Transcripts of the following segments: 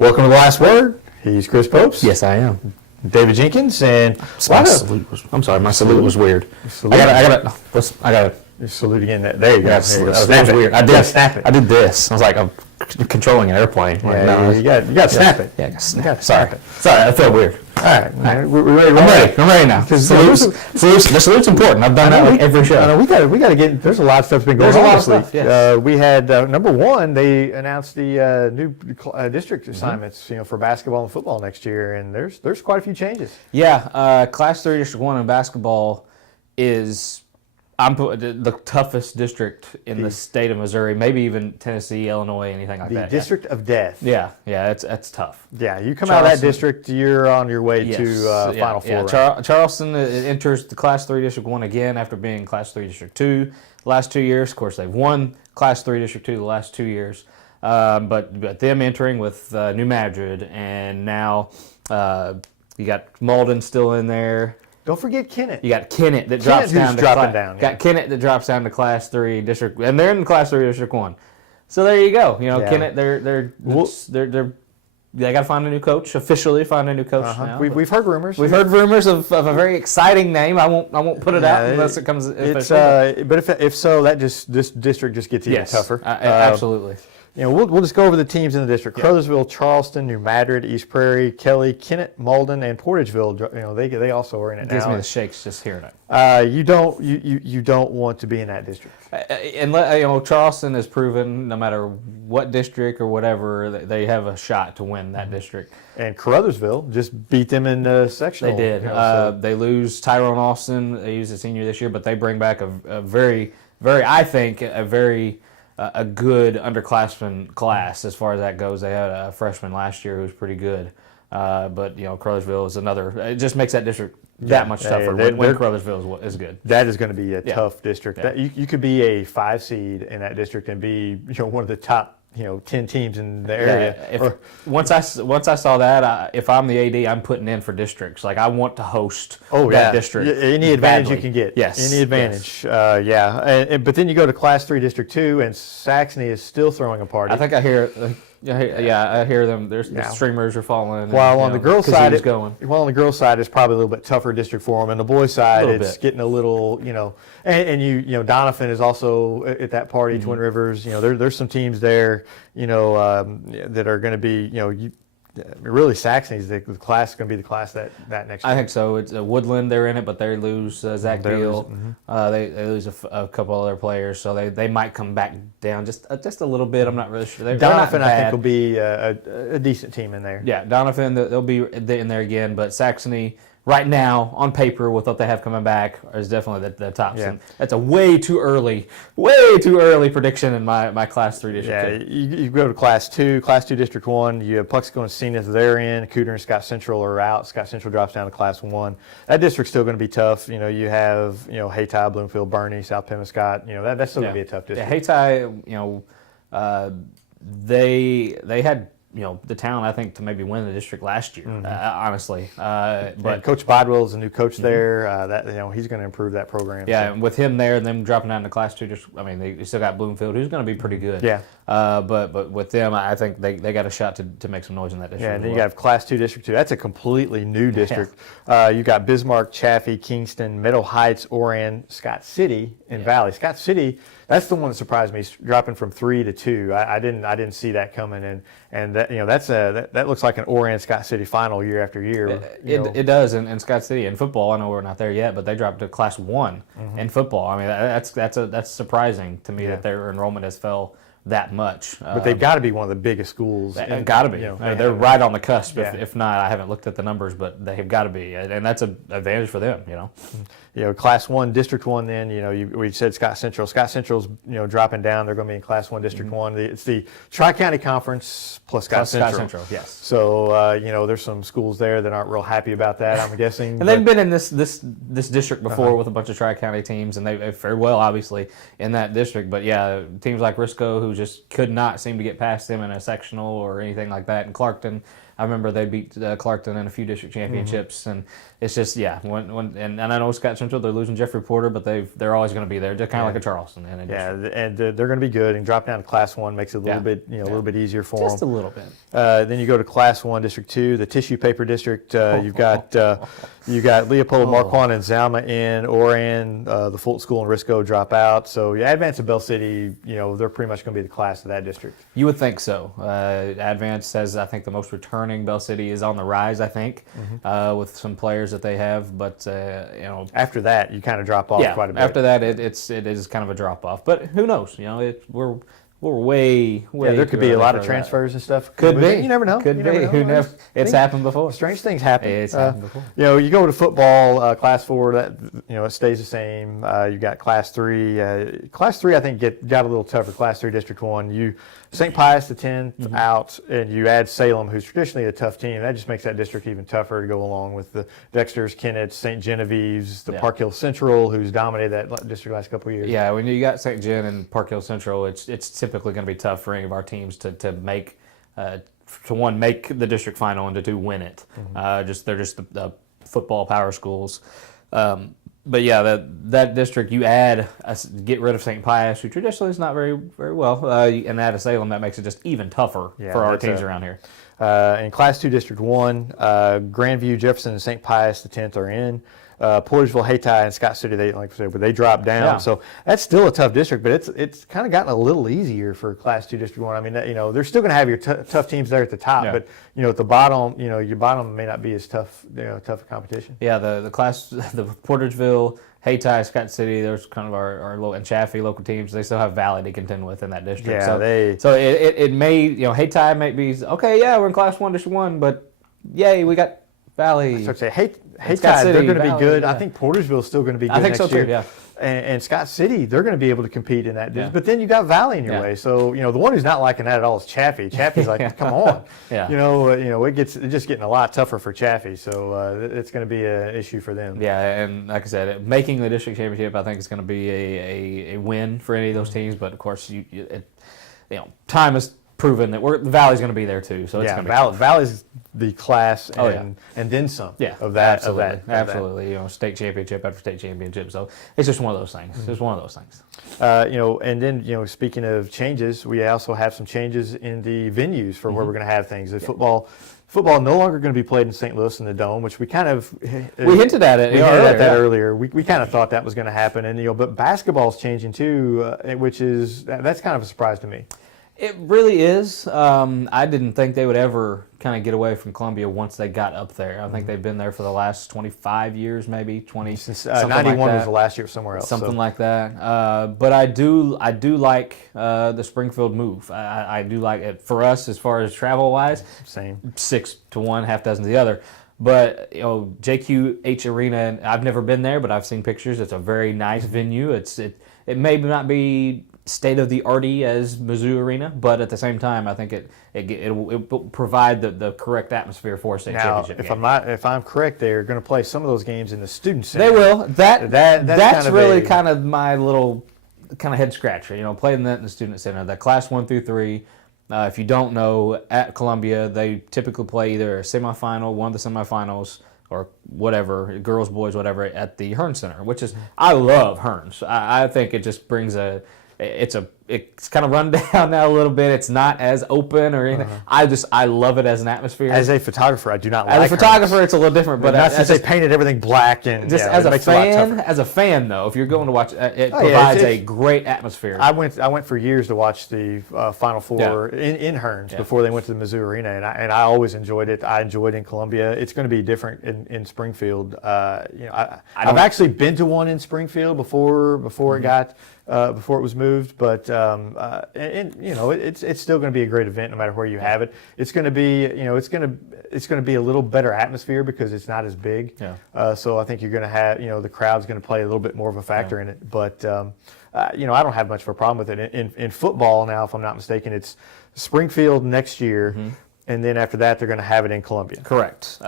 Welcome to The Last Word. He's Chris Popes. Yes, I am. David Jenkins, and My salute was weird. I gotta. You're saluting in that. There you go. That was weird. I did snap it. I did this. I was like, I'm controlling an airplane. Yeah, no, you got to snap it. Yeah, I got to snap it. Sorry, I feel weird. All right, we're ready. I'm ready now. The salute's important. I've done that every show. We got to get. There's a lot of stuff been going on this week. Yes. We had number one. They announced the new district assignments, for basketball and football next year, and there's quite a few changes. Yeah, Class 3 District 1 in basketball is the toughest district in the state of Missouri, maybe even Tennessee, Illinois, anything like that. The district of death. Yeah, it's tough. Yeah, you come out of that district, you're on your way to Final Four. Yeah. Charleston enters the Class 3 District 1 again after being Class 3 District 2 the last 2 years. Of course, they've won Class 3 District 2 the last 2 years. But them entering with New Madrid, and now you got Malden still in there. Don't forget Kennett. You got Kennett that drops down to Got Kennett that drops down to Class 3 District, and they're in Class 3 District 1. So there you go. Kennett, they got to find a new coach. Officially, find a new coach now. We've heard rumors. We've heard rumors of a very exciling name. I won't put it out unless it comes. But if so, this district just gets even tougher. Absolutely. We'll just go over the teams in the district: Crothersville, Charleston, New Madrid, East Prairie, Kelly, Kennett, Malden, and Portageville. They also are in it now. Gives me the shakes just hearing it. You don't want to be in that district. And Charleston has proven no matter what district or whatever, they have a shot to win that district. And Crothersville just beat them in the sectional. They did. They lose Tyrone Austin. They use a senior this year, but they bring back a very, I think, a good underclassmen class as far as that goes. They had a freshman last year who was pretty good. But Crothersville is another. It just makes that district that much tougher when Crothersville is good. That is going to be a tough district. Yeah. You could be a 5 seed in that district and be one of the top 10 teams in the area. Once I saw that, if I'm the AD, I'm putting in for districts. Like I want to host that district. Any advantage you can get. Yes. Any advantage. Yes. But then you go to Class 3 District 2, and Saxony is still throwing a party. I think I hear. I hear them. The streamers are falling. While on the girls' side, it's probably a little bit tougher district for them. And the boys' side, it's getting a little, and Donovan is also at that party. Twin Rivers, there's some teams there, that are going to be, really Saxony's the class going to be the class that next year. I think so. It's Woodland. They're in it, but they lose Zach Beal. They lose a couple other players, so they might come back down just a little bit. I'm not really sure. Donovan, I think, will be a decent team in there. Yeah, Donovan, they'll be in there again, but Saxony right now, on paper, with what they have coming back, is definitely the top. Yeah. That's a way too early prediction in my Class 3 District 2. You go to Class 2 District 1, you have Puxico and Zenith, they're in. Cooter and Scott Central are out. Scott Central drops down to Class 1. That district's still going to be tough. You have, Hayti, Bloomfield, Bernie, South Pemmiscott. That's still going to be a tough district. Yeah, Hayti, they had the talent, I think, to maybe win the district last year, honestly. But Coach Bodwell is a new coach there. He's going to improve that program. Yeah, and with him there and them dropping down to Class 2, they still got Bloomfield, who's going to be pretty good. Yeah. But with them, I think they got a shot to make some noise in that district. Yeah, and then you have Class 2 District 2. That's a completely new district. You got Bismarck, Chaffee, Kingston, Meadow Heights, Oran, Scott City, and Valley. Scott City, that's the one that surprised me, dropping from 3 to 2. I didn't see that coming, and that that looks like an Oran Scott City final year after year. It does in Scott City in football. I know we're not there yet, but they dropped to Class 1 in football. That's surprising to me that their enrollment has fell that much. But they've got to be one of the biggest schools. They've got to be. They're right on the cusp. If not, I haven't looked at the numbers, but they have got to be, and that's an advantage for them. Class 1, District 1. Then we said Scott Central. Scott Central's dropping down. They're going to be in Class 1, District 1. It's the Tri-County Conference plus Scott Central. Yes. So there's some schools there that aren't real happy about that, I'm guessing. And they've been in this district before with a bunch of Tri-County teams, and they've fared well, obviously, in that district. But teams like Risco, who just could not seem to get past them in a sectional or anything like that. And Clarkton, I remember they beat Clarkton in a few district championships, and it's just and I know Scott Central, they're losing Jeffrey Porter, but they're always going to be there, just kind of like a Charleston. And they're going to be good. And dropping down to Class 1 makes it a little bit, a little bit easier for them. Just a little bit. Then you go to Class 1, District 2, the tissue paper district. You've got Leopold, Marquand, and Zalma in. Oran, the Fulton School, and Risco drop out. So Advance and Bell City, they're pretty much going to be the class of that district. You would think so. Advance says, I think the most returning Bell City is on the rise, I think, with some players that they have. But, after that, you kind of drop off quite a bit. After that, it is kind of a drop off. But who knows? We're way. There could be a lot of transfers and stuff. Could be. You never know. Could be. Who knows? It's happened before. Strange things happen. It's happened before. You go to football, Class 4. That it stays the same. You got Class 3. Class 3, I think, got a little tougher. Class 3, District 1. St. Pius the 10th out, and you add Salem, who's traditionally a tough team. That just makes that district even tougher to go along with the Dexters, Kennetts, St. Genevieve's, the Park Hill Central, who's dominated that district last couple of years. Yeah, when you got St. Gen and Park Hill Central, it's typically going to be tough for any of our teams to make make the district final and to two, win it. They're just the football power schools. But that district, you get rid of St. Pius, who traditionally is not very, very well, and add a Salem, that makes it just even tougher for our teams around here. In Class 2, District 1, Grandview, Jefferson, and St. Pius the 10th are in. Portersville, Hayti, and Scott City, they dropped down. Yeah. So that's still a tough district, but it's kind of gotten a little easier for Class 2, District 1. I mean, they're still going to have your tough teams there at the top, but at the bottom, your bottom may not be as tough, tough competition. Yeah, the Portersville, Hayti, Scott City, there's kind of our low, and Chaffee local teams. They still have Valley to contend with in that district. Yeah, so it may, Hayti might be we're in Class 1, District 1, but yay, we got Valley. So say Hayti, they're going to be good. Yeah. I think Portersville is still going to be good I think next so year. Too, yeah. And Scott City, they're going to be able to compete in that. But then you got Valley in your way. So the one who's not liking that at all is Chaffee. Chaffee's like, come on. It's just getting a lot tougher for Chaffee. So it's going to be an issue for them. Yeah, and like I said, making the district championship, I think is going to be a win for any of those teams. But of course, time has proven that the Valley's going to be there too. So it's going to be Valley's the class and then some of that. Absolutely. State championship after state championship. So it's just one of those things. It's one of those things. And then, speaking of changes, we also have some changes in the venues for where we're going to have things. Football no longer going to be played in St. Louis in the Dome, which we kind of we hinted at it. We hinted at that earlier. We kind of thought that was going to happen, and but basketball's changing too, that's kind of a surprise to me. It really is. I didn't think they would ever kind of get away from Columbia once they got up there. I think they've been there for the last 25 years, maybe 20. Since 91 was the last year somewhere else. Something like that. But I do like the Springfield move. I do like it for us as far as travel wise. Same. 6 to 1, half dozen to the other. But JQH Arena, I've never been there, but I've seen pictures. It's a very nice venue. It may not be state of the arty as Mizzou Arena, but at the same time, I think it will provide the correct atmosphere for a state championship. If I'm correct, they're going to play some of those games in the student center. They will. That's really kind of my little kind of head scratcher. Playing that in the student center, the Class 1 through 3. If you don't know, at Columbia, they typically play either a semifinal, one of the semifinals, or whatever, girls, boys, whatever, at the Hearn Center, which is, I love Hearns. I think it just brings it's kind of run down now a little bit. It's not as open or anything. I love it as an atmosphere. As a photographer, I do not like it. As a photographer, Hearns. It's a little different. But not since they painted everything black and just as a fan, though, if you're going to watch, it provides a great atmosphere. I went for years to watch the Final Four in Hearns before they went to the Mizzou Arena, and I always enjoyed it. I enjoyed it in Columbia. It's going to be different in Springfield. I've actually been to one in Springfield before it got. Before it was moved, but it's still going to be a great event no matter where you have it. It's going to be it's going to be a little better atmosphere because it's not as big. Yeah. So I think you're going to have the crowd's going to play a little bit more of a factor in it. But I don't have much of a problem with it. In football now, if I'm not mistaken, it's Springfield next year, and then after that they're going to have it in Columbia. Correct.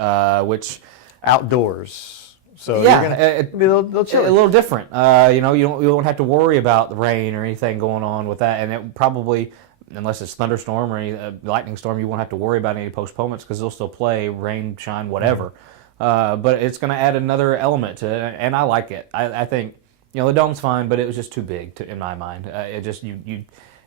Which outdoors. So yeah, they'll chill. A little different. You don't have to worry about the rain or anything going on with that, and it probably, unless it's thunderstorm or any lightning storm, you won't have to worry about any postponements because they'll still play, rain, shine, whatever. But it's going to add another element to it, and I like it. I think the dome's fine, but it was just too big in my mind. It just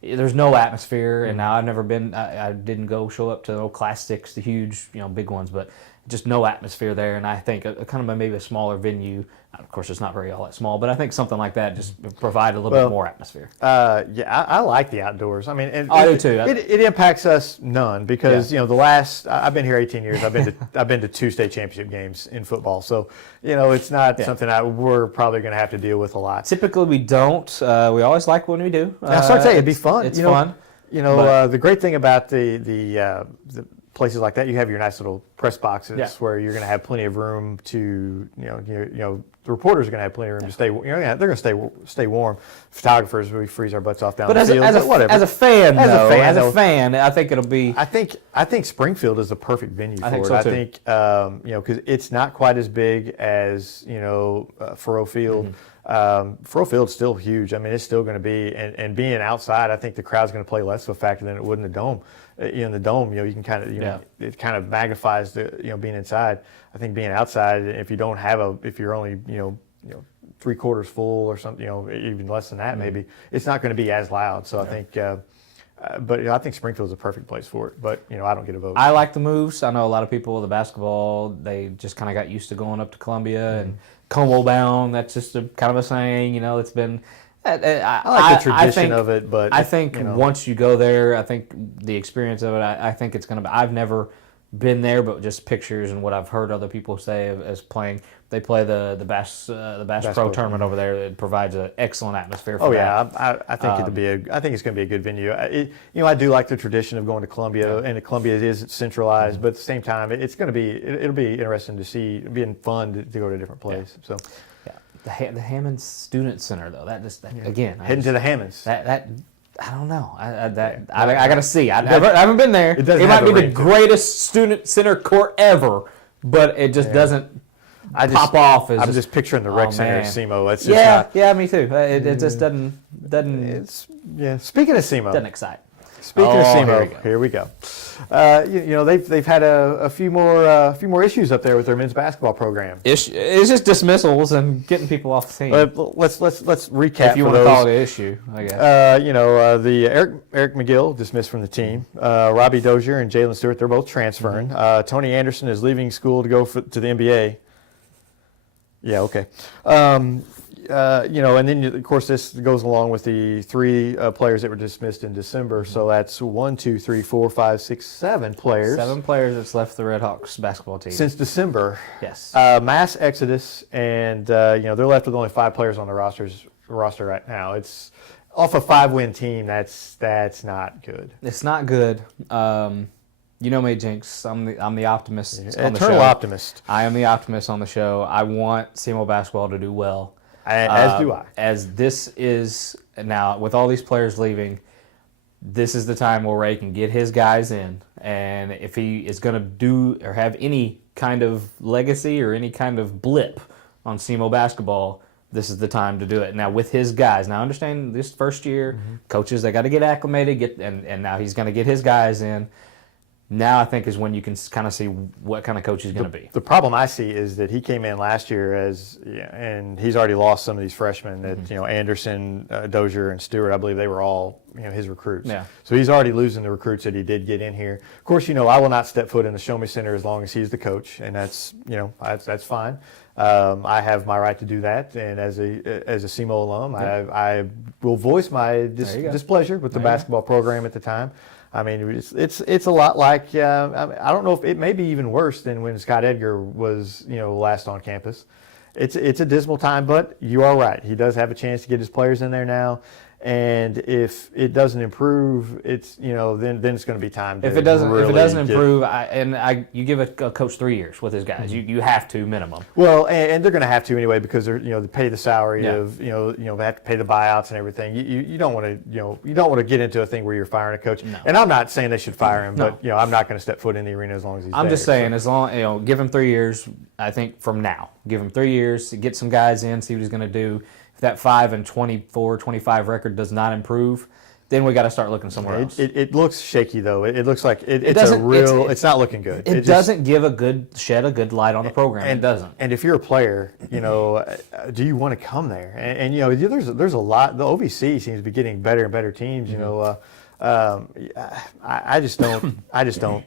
there's no atmosphere, and now I've never been. I didn't go show up to the old Class 6, the huge big ones, but just no atmosphere there. And I think kind of maybe a smaller venue. Of course, it's not very all that small, but I think something like that just provide a little bit more atmosphere. I like the outdoors. I mean, I do too. It impacts us none because I've been here 18 years. I've been to 2 state championship games in football, so it's not something we're probably going to have to deal with a lot. Typically, we don't. We always like when we do. I was trying to say it'd be fun. It's fun. The great thing about the places like that, you have your nice little press boxes where you're going to have plenty of room to, the reporters are going to have plenty of room to stay. They're going to stay warm. Photographers, we freeze our butts off down the field. But as a fan, I think it'll be. I think Springfield is the perfect venue for it. So I too. think because it's not quite as big as Faurot Field. Faurot Field's still huge. I mean, it's still going to be, and being outside, I think the crowd's going to play less of a factor than it would in the dome. In the dome, you can kind of, it kind of magnifies the, being inside. I think being outside, if you're only, 3/4 full or something, even less than that, maybe it's not going to be as loud. So I think, but I think Springfield's a perfect place for it. But I don't get a vote. I like the moves. I know a lot of people with the basketball, they just kind of got used to going up to Columbia and Como bound. That's just kind of a saying. It's been. I like the tradition of it, but I think once you go there, I think the experience of it, I think it's going to be. I've never been there, but just pictures and what I've heard other people say as playing. They play the Bass Pro tournament over there. It provides an excellent atmosphere. For that. I think I think it's going to be a good venue. I do like the tradition of going to Columbia, and Columbia is centralized, but at the same time, it'll be interesting to see, being fun to go to a different place. So. The Hammond Student Center, though, again, heading to the Hammonds. That I don't know. I got to see. I haven't been there. It might be the greatest student center court ever, but it just doesn't pop off. I'm just picturing the rec center at SEMO. It's just me too. It just doesn't. Speaking of SEMO, doesn't excite. Speaking of SEMO, here we go. They've had a few more issues up there with their men's basketball program. It's just dismissals and getting people off the team. Let's recap. If you want to call it an issue, I guess. The Eric McGill dismissed from the team. Robbie Dozier and Jalen Stewart, they're both transferring. Tony Anderson is leaving school to go to the NBA. Yeah, okay. And then of course this goes along with the 3 players that were dismissed in December. So that's 1, 2, 3, 4, 5, 6, 7 players. 7 players that's left the Red Hawks basketball team since December. Yes. Mass exodus, and they're left with only 5 players on the roster right now. It's off a 5-win team. That's not good. It's not good. You know me, Jinx. I'm the optimist on the show. Eternal optimist. I am the optimist on the show. I want SEMO basketball to do well. As do I. As this is now, with all these players leaving, this is the time where Ray can get his guys in. And if he is going to do or have any kind of legacy or any kind of blip on SEMO basketball, this is the time to do it. Now, with his guys. Now, I understand this first year, coaches, they got to get acclimated, and now he's going to get his guys in. Now I think is when you can kind of see what kind of coach he's going to be. The problem I see is that he came in last year and he's already lost some of these freshmen. That Anderson, Dozier, and Stewart. I believe they were all his recruits. Yeah. So he's already losing the recruits that he did get in here. Of course, I will not step foot in the Show Me Center as long as he's the coach, and that's that's fine. I have my right to do that, and as a SEMO alum, I will voice my displeasure with the basketball program at the time. I mean, it's a lot like I don't know if it may be even worse than when Scott Edgar was last on campus. It's a dismal time, but you are right. He does have a chance to get his players in there now, And if it doesn't improve, it's then it's going to be time to if it doesn't improve, you give a coach 3 years with his guys. You have to minimum. Well, and they're going to have to anyway because they're they pay the salary of they have to pay the buyouts and everything. You don't want to get into a thing where you're firing a coach. No. And I'm not saying they should fire him, but I'm not going to step foot in the arena as long as he's there. I'm just saying as long give him 3 years. I think from now, give him 3 years to get some guys in, see what he's going to do. If that 5-24, 25 record does not improve, then we got to start looking somewhere else. It looks shaky though. It looks like it's not looking good. It doesn't shed a good light on the program. It doesn't. And if you're a player, do you want to come there? And there's a lot. The OVC seems to be getting better and better teams. I just don't.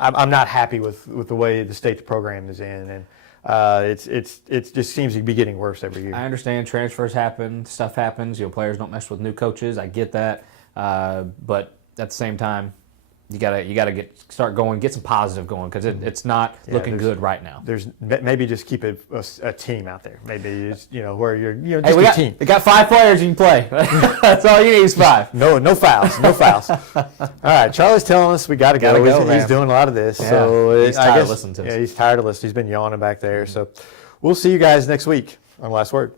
I'm not happy with the way the state program is in, and it just seems to be getting worse every year. I understand transfers happen, stuff happens. Players don't mess with new coaches. I get that, but at the same time, you gotta start going, get some positive going because it's not looking good right now. There's maybe just keep a team out there. Maybe it's, where you're just hey, a team. We got 5 players you can play. That's all you need is 5. No fouls. All right, Charlie's telling us we got to go. He's doing a lot of this, so he's tired of listening to us. Yeah, he's tired of listening. He's been yawning back there. So we'll see you guys next week on Last Word.